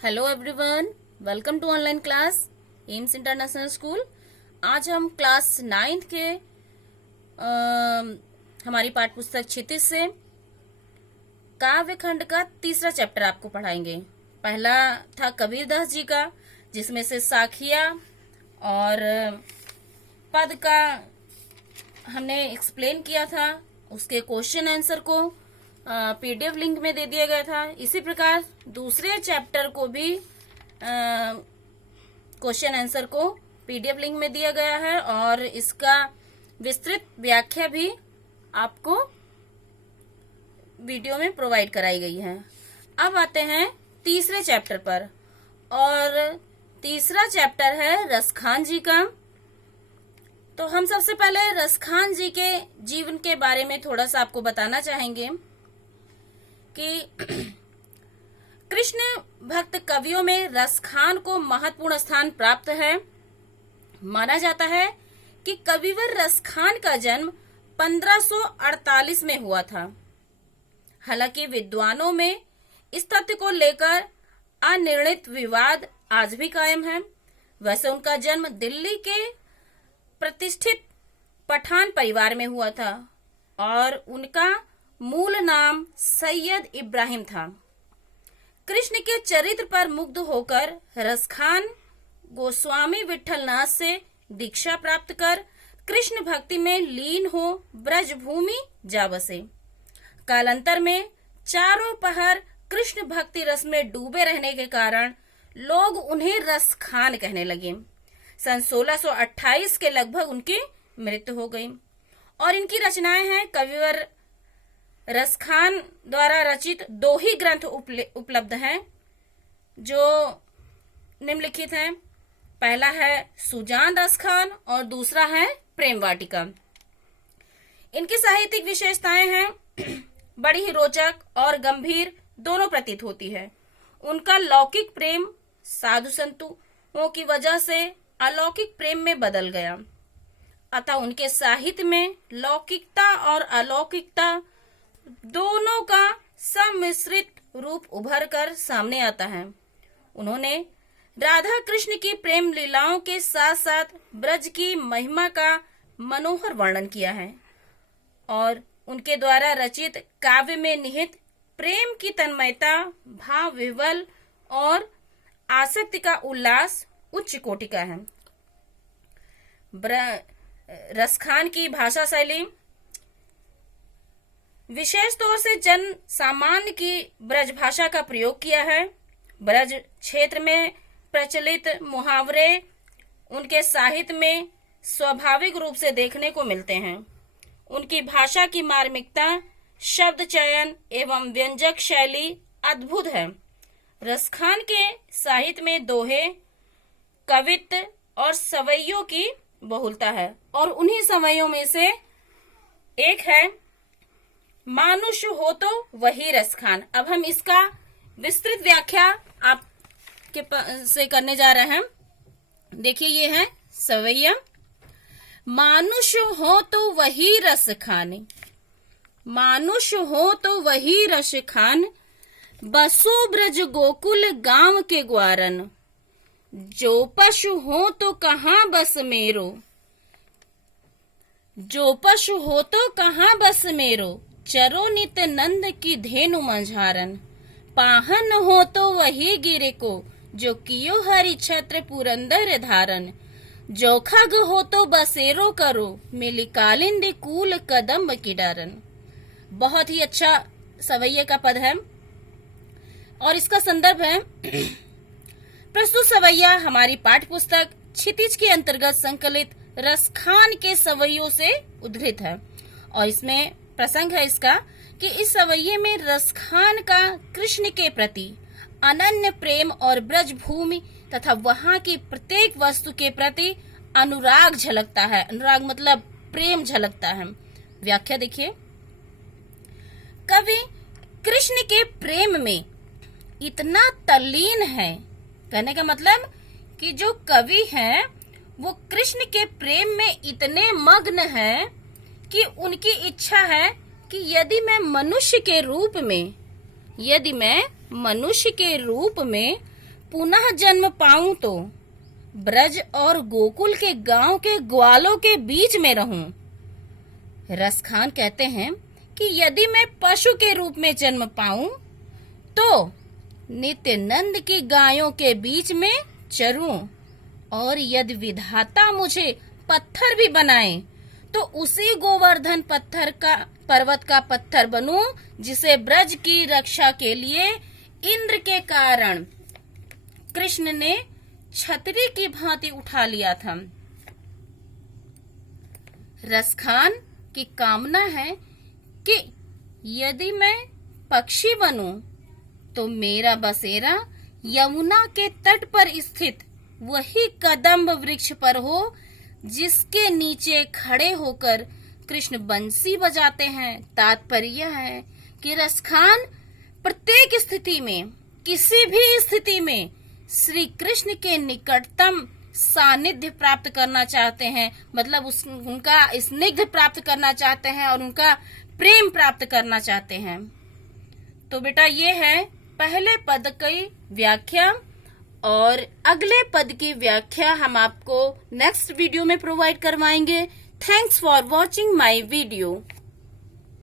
Hello everyone, welcome to online class AIMS international school. आज हम class 9th के हमारी पाठ्य पुस्तक क्षितिज से काव्य खंड का तीसरा चैप्टर आपको पढ़ाएंगे। पहला था कबीरदास जी का, जिसमें से साखिया और पद का हमने एक्सप्लेन किया था। उसके क्वेश्चन आंसर को पीडीएफ लिंक में दे दिया गया था। इसी प्रकार दूसरे चैप्टर को भी क्वेश्चन आंसर को पीडीएफ लिंक में दिया गया है और इसका विस्तृत व्याख्या भी आपको वीडियो में प्रोवाइड कराई गई है। अब आते हैं तीसरे चैप्टर पर, और तीसरा चैप्टर है रसखान जी का। तो हम सबसे पहले रसखान जी के जीवन के बारे में थोड़ा सा आपको बताना चाहेंगे कि कृष्ण भक्त कवियों में रसखान को महत्वपूर्ण स्थान प्राप्त है। माना जाता है कि कविवर रसखान का जन्म 1548 में हुआ था। हालांकि विद्वानों में इस तथ्य को लेकर अनिर्णित विवाद आज भी कायम है। वैसे उनका जन्म दिल्ली के प्रतिष्ठित पठान परिवार में हुआ था और उनका मूल नाम सैयद इब्राहिम था। कृष्ण के चरित्र पर मुग्ध होकर रसखान गोस्वामी विठलनाथ से दीक्षा प्राप्त कर कृष्ण भक्ति में लीन हो ब्रजभूमि जा बसे। कालांतर में चारों पहर कृष्ण भक्ति रस में डूबे रहने के कारण लोग उन्हें रसखान कहने लगे। सन 1628 के लगभग उनकी मृत्यु हो गई और इनकी रचनाएं हैं कविवर रसखान द्वारा रचित 2 ही ग्रंथ उपलब्ध हैं जो निम्नलिखित हैं। पहला है सुजान रसखान और दूसरा है प्रेम वाटिका। इनकी साहित्यिक विशेषताएं हैं बड़ी ही रोचक और गंभीर दोनों प्रतीत होती है। उनका लौकिक प्रेम साधु संतों की वजह से अलौकिक प्रेम में बदल गया, अतः उनके साहित्य में लौकिकता और अलौकिकता दोनों का सम्मिश्रित रूप उभर कर सामने आता है। उन्होंने राधा कृष्ण की प्रेम लीलाओं के साथ साथ ब्रज की महिमा का मनोहर वर्णन किया है और उनके द्वारा रचित काव्य में निहित प्रेम की तन्मयता, भाव विह्वल और आसक्ति का उल्लास उच्च कोटि का है। रसखान की भाषा शैली विशेष तौर से जन सामान्य की ब्रज भाषा का प्रयोग किया है। ब्रज क्षेत्र में प्रचलित मुहावरे उनके साहित्य में स्वाभाविक रूप से देखने को मिलते हैं। उनकी भाषा की मार्मिकता, शब्द चयन एवं व्यंजक शैली अद्भुत है। रसखान के साहित्य में दोहे, कवित्व और सवैयों की बहुलता है और उन्हीं सवैयों में से एक है मानुष हो तो वही रसखान। अब हम इसका विस्तृत व्याख्या आपके से करने जा रहे हैं। देखिए, ये है सवैया। मानुष हो तो वही रसखान, मानुष हो तो वही रसखान, बसो ब्रज गोकुल गांव के ग्वारन, जो पशु हो तो कहाँ बस मेरो, जो पशु हो तो कहाँ बस मेरो, चरो नित नंद की धेनु मंझारन, पाहन हो तो वही गिरे को, जो कियो हरि छत्र पुरंदर धारन, जो खग हो तो बसेरो करो, मिली कालिंद कूल कदम की डारन। बहुत ही अच्छा सवैये का पद है और इसका संदर्भ है प्रस्तुत सवैया हमारी पाठ्य पुस्तक क्षितिज के अंतर्गत संकलित रसखान के सवैयों से उद्धृत है और इसमें प्रसंग है इसका कि इस सवैये में रसखान का कृष्ण के प्रति अनन्य प्रेम और ब्रज भूमि तथा वहां की प्रत्येक वस्तु के प्रति अनुराग झलकता है। अनुराग मतलब प्रेम झलकता है। व्याख्या देखिए, कवि कृष्ण के प्रेम में इतना तल्लीन है, कहने का मतलब कि जो कवि हैं वो कृष्ण के प्रेम में इतने मग्न है कि उनकी इच्छा है कि यदि मैं मनुष्य के रूप में पुनः जन्म पाऊं तो ब्रज और गोकुल के गांव के ग्वालों के बीच में रहूं। रसखान कहते हैं कि यदि मैं पशु के रूप में जन्म पाऊं तो नित्यानंद की गायों के बीच में चरूं, और यदि विधाता मुझे पत्थर भी बनाए तो उसी गोवर्धन पर्वत का पत्थर बनूं जिसे ब्रज की रक्षा के लिए इंद्र के कारण कृष्ण ने छतरी की भांति उठा लिया था। रसखान की कामना है कि यदि मैं पक्षी बनूं तो मेरा बसेरा यमुना के तट पर स्थित वही कदम्ब वृक्ष पर हो जिसके नीचे खड़े होकर कृष्ण बंसी बजाते हैं। तात्पर्य है कि रसखान प्रत्येक स्थिति में, किसी भी स्थिति में श्री कृष्ण के निकटतम सानिध्य प्राप्त करना चाहते हैं, मतलब उनका स्निग्ध प्राप्त करना चाहते हैं और उनका प्रेम प्राप्त करना चाहते हैं। तो बेटा ये है पहले पद की व्याख्या, और अगले पद की व्याख्या हम आपको नेक्स्ट वीडियो में प्रोवाइड करवाएंगे। Thanks for watching my video.